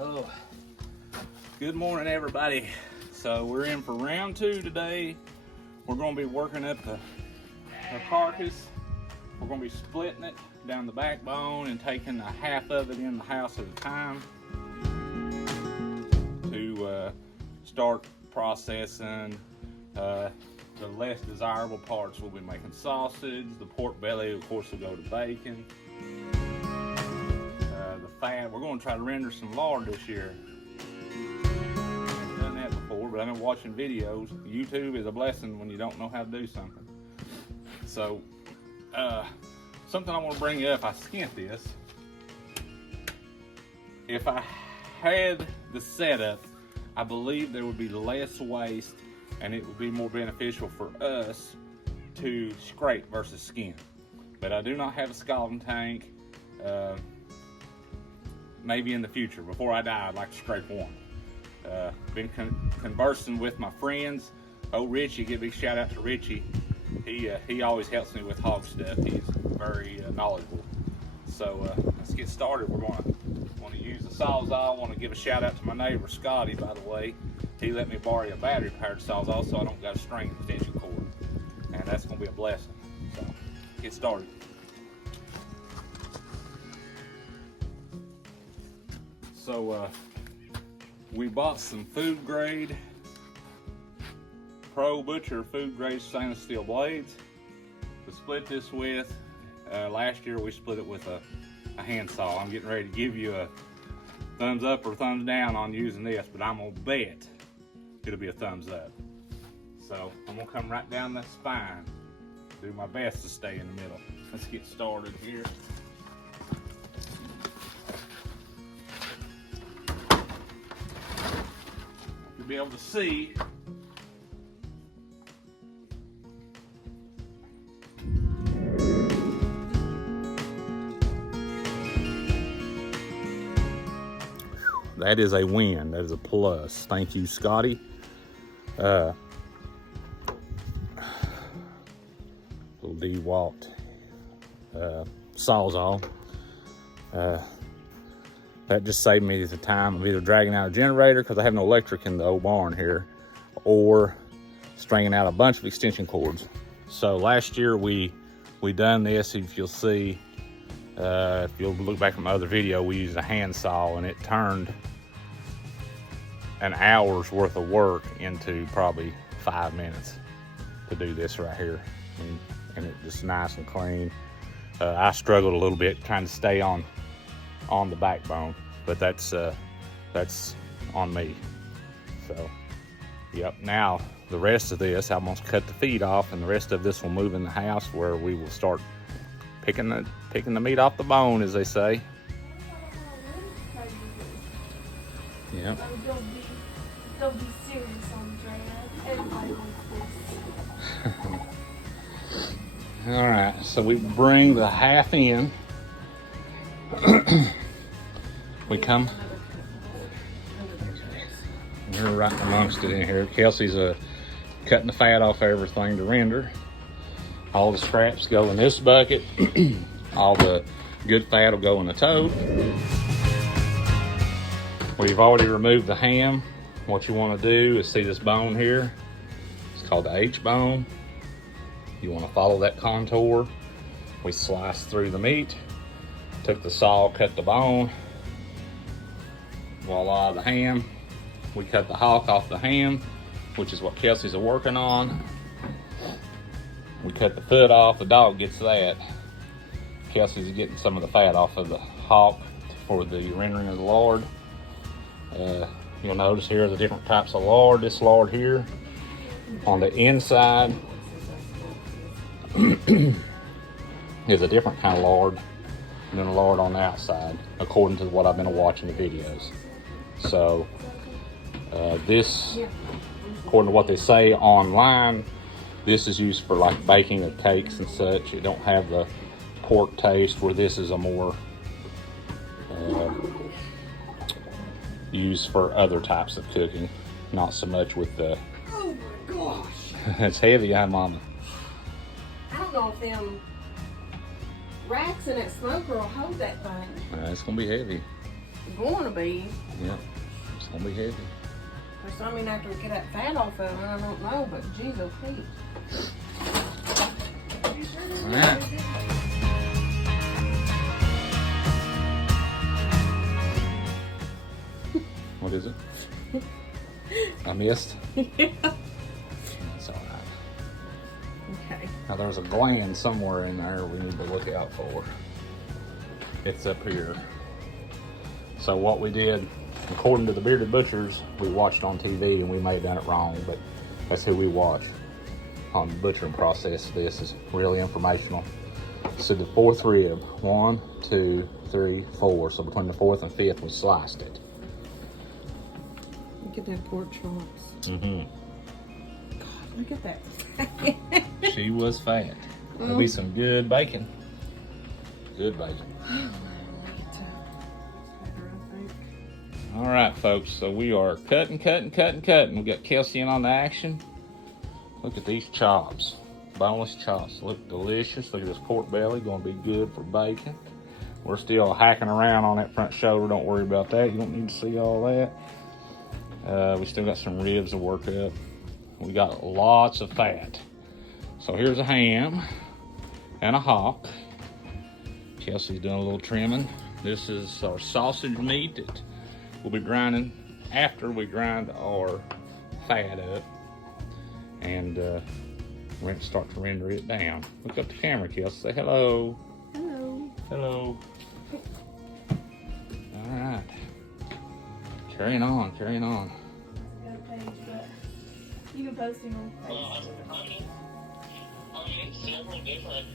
Oh, good morning, everybody. So we're in for round 2 today. We're going to be working up the carcass. We're going to be splitting it down the backbone and taking a half of it in the house at a time to start processing the less desirable parts. We'll be making sausage. The pork belly, of course, will go to bacon. The fat, we're going to try to render some lard this year. I've done that before, but I've been watching videos. YouTube is a blessing when you don't know how to do something. So, something I want to bring up, I skinned this. If I had the setup, I believe there would be less waste and it would be more beneficial for us to scrape versus skin. But I do not have a scalding tank. Maybe in the future, before I die, I'd like to scrape one. Been conversing with my friends. Oh, Richie, give a big shout out to Richie. He always helps me with hog stuff. He's very knowledgeable. So let's get started. We're going to use the Sawzall. I want to give a shout out to my neighbor Scotty, by the way. He let me borrow a battery powered Sawzall so I don't got a string extension cord, and that's going to be a blessing. So get started. So we bought some food grade Pro Butcher food grade stainless steel blades to split this with. Last year we split it with a handsaw. I'm getting ready to give you a thumbs up or thumbs down on using this, but I'm gonna bet it'll be a thumbs up. So I'm gonna come right down the spine, do my best to stay in the middle. Let's get started here. Be able to see that is a win. That is a plus. Thank you, Scotty. Little DeWalt Sawzall. That just saved me the time of either dragging out a generator, because I have no electric in the old barn here, or stringing out a bunch of extension cords. So last year we done this. If you'll see, if you'll look back at my other video, we used a handsaw, and it turned an hour's worth of work into probably 5 minutes to do this right here, and it just nice and clean. I struggled a little bit trying to stay on the backbone, but that's on me. So yep, now the rest of this I'm gonna cut the feet off, and the rest of this will move in the house where we will start picking the meat off the bone, as they say. Yeah. Don't be serious, Andrea. Everybody wants this. All right, so we bring the half in. We come. We're right amongst it in here. Kelsey's cutting the fat off everything to render. All the scraps go in this bucket. All the good fat will go in the tote. We've already removed the ham. What you want to do is see this bone here. It's called the H bone. You want to follow that contour. We slice through the meat. Took the saw, cut the bone. Voila, the ham. We cut the hock off the ham, which is what Kelsey's working on. We cut the foot off, the dog gets that. Kelsey's getting some of the fat off of the hock for the rendering of the lard. You'll notice here the different types of lard. This lard here on the inside is a different kind of lard than the lard on the outside, according to what I've been watching the videos. So this, according to what they say online, this is used for like baking of cakes and such. It don't have the pork taste, where this is a more used for other types of cooking, not so much with the. Oh my gosh! It's heavy, huh, Mama? I don't know if them racks in that smoker will hold that thing. It's gonna be heavy. It's going to be. Yeah, it's gonna be heavy. Which, I mean, after we get that fat off of it, I don't know, but geez, okay. All right. What is it? I missed? Yeah. That's all right. Okay. Now there's a gland somewhere in there we need to look out for. It's up here. So what we did, according to the Bearded Butchers, we watched on TV and we may have done it wrong, but that's who we watched on the butchering process. This is really informational. So the fourth rib, 1, 2, 3, 4. So between the fourth and fifth, we sliced it. Look at that pork chops. Mm-hmm. God, look at that. She was fat. There'll be some good bacon. Good bacon. All right, folks. So we are cutting. We got Kelsey in on the action. Look at these chops. Boneless chops. Look delicious. Look at this pork belly. Going to be good for bacon. We're still hacking around on that front shoulder. Don't worry about that. You don't need to see all that. We still got some ribs to work up. We got lots of fat. So here's a ham and a hock. Kelsey's doing a little trimming. This is our sausage meat that we'll be grinding after we grind our fat up. And we're going to start to render it down. Look up the camera, Kelsey. Say hello. Hello. Hello. All right. Carrying on. Got a page, but you can post him on Facebook. I'm in several different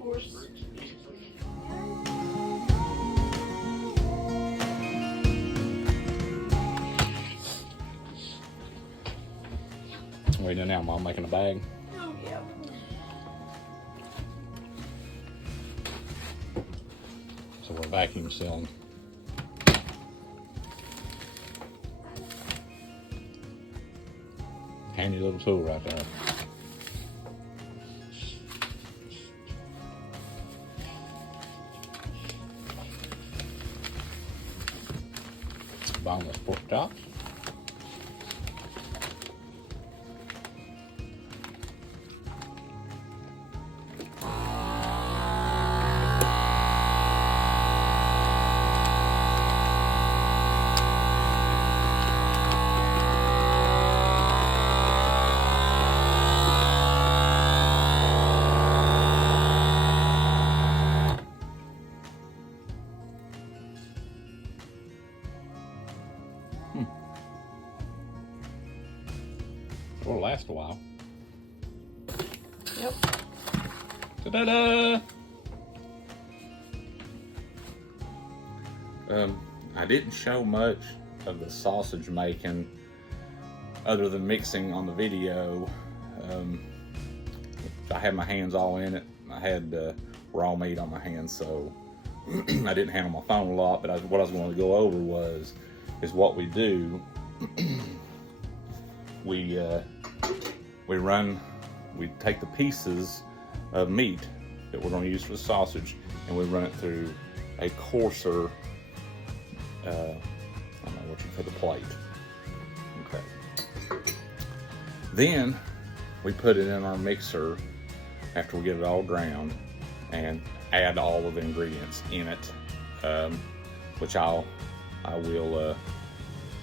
course. What are you doing now, Mom? Making a bag? Oh, yeah. So we're vacuum sealing. Handy little tool right there. Boneless pork chops. It'll last a while. Yep. Ta-da-da! I didn't show much of the sausage making other than mixing on the video. I had my hands all in it. I had raw meat on my hands, so I didn't handle my phone a lot, but what I was going to go over is what we do. We take the pieces of meat that we're going to use for the sausage, and we run it through a coarser, I don't know what you for the plate. Okay. Then we put it in our mixer after we get it all ground and add all of the ingredients in it, which I will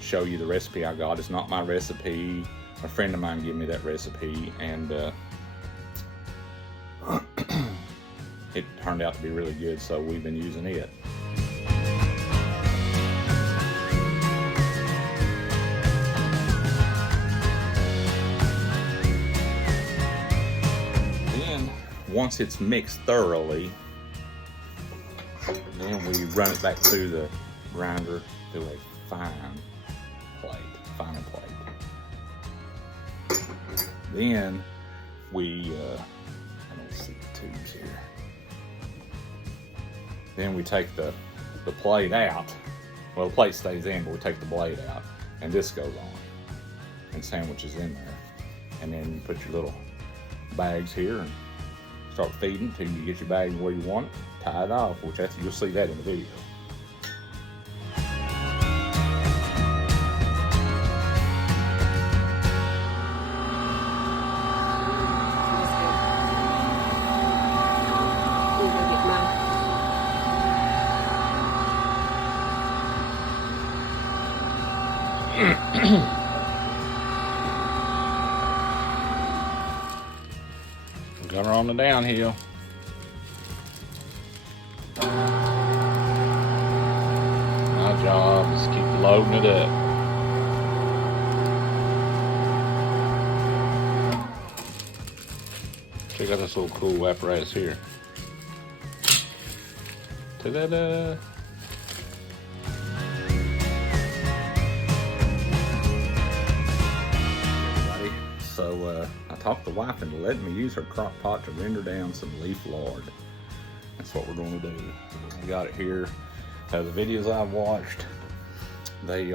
show you the recipe I got. It's not my recipe. A friend of mine gave me that recipe, and it turned out to be really good, so we've been using it. Then, once it's mixed thoroughly, then we run it back through the grinder through a finer plate. Then we, I don't see the tubes here. Then we take the plate out. Well, the plate stays in, but we take the blade out, and this goes on, and sandwiches in there. And then you put your little bags here and start feeding until you get your bag where you want it, tie it off, which you'll see that in the video. Got her on the downhill. My job is to keep loading it up. Check out this little cool apparatus here. Ta-da-da! So I talked the wife into letting me use her crock pot to render down some leaf lard. That's what we're going to do. I got it here. The videos I've watched, they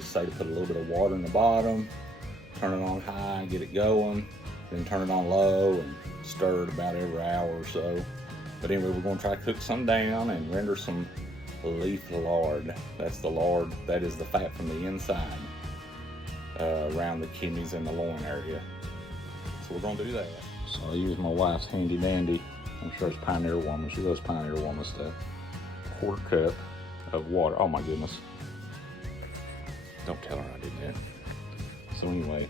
say to put a little bit of water in the bottom, turn it on high, get it going, then turn it on low and stir it about every hour or so. But anyway, we're going to try to cook some down and render some leaf lard. That's the lard, that is the fat from the inside. Around the kidneys and the loin area. So we're gonna do that. So I use my wife's handy dandy, I'm sure it's Pioneer Woman, she loves Pioneer Woman stuff. 1/4 cup of water, oh my goodness. Don't tell her I did that. So anyway,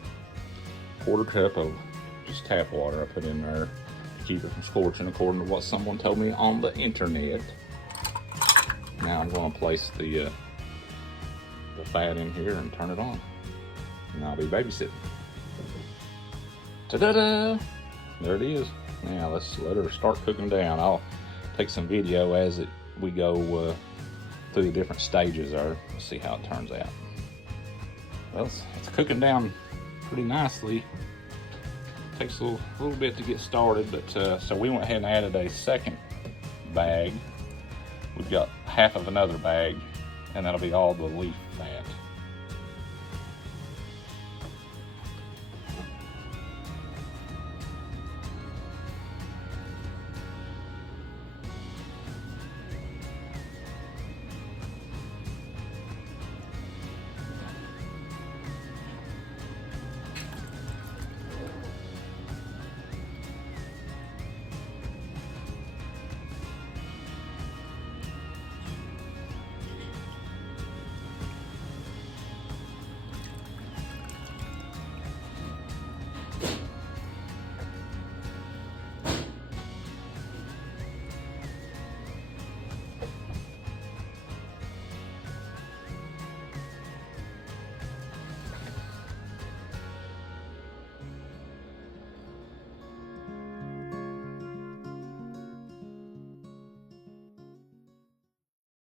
1/4 cup of just tap water I put in there to keep it from scorching according to what someone told me on the internet. Now I'm gonna place the fat in here and turn it on. And I'll be babysitting. Ta-da-da! There it is. Now let's let her start cooking down. I'll take some video as we go through the different stages there. Let's see how it turns out. Well, it's cooking down pretty nicely. Takes a little bit to get started, but so we went ahead and added a second bag. We've got half of another bag, and that'll be all the leaf fat.